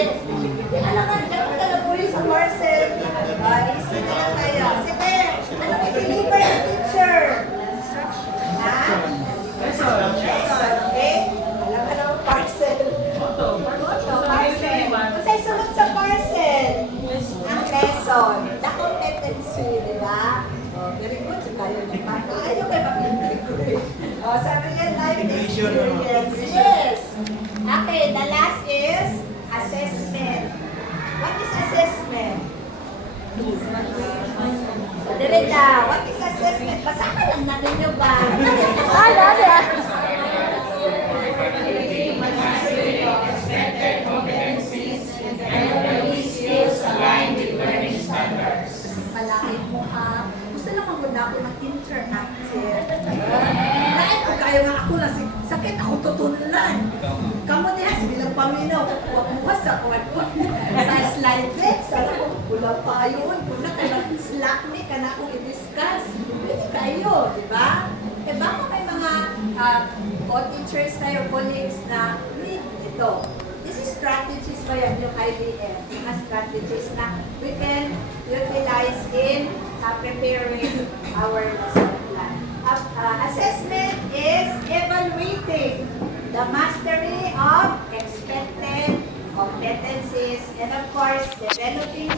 Alam ka, dapat talabuhin sa parcel. Easy na lang kayo. Sige, anong i-deliver yung teacher? Ha? Okay? Alam ka naman parcel. Parcel. Kung sa'yo sunod sa parcel, ang lesson, the competency, di ba? Oh, very good. So, tayo na pa. Ayaw kayo mag-integrate. Oh, sabi niya, life experience. Yes. Okay, the last is assessment. What is assessment? Direta, what is assessment? Basahan lang natin nyo ba? Malakit mo ha. Gusto lang maganda ako ng interactive. Dahil kung kaya nga ako lang, sakit ako tutunan. Kamu niya, bilang paminaw, huwag mo ba sa sa slide deck, sana kung pula pa yun, kung na kayo slack ni ka na kung i-discuss. Hindi kayo, di ba? Eh baka may mga co-teachers tayo, colleagues na need ito. This is strategies ba yan, yung IBM, mga strategies na we can utilize in preparing our lesson plan. Assessment is evaluating the mastery of expected competencies and of course developing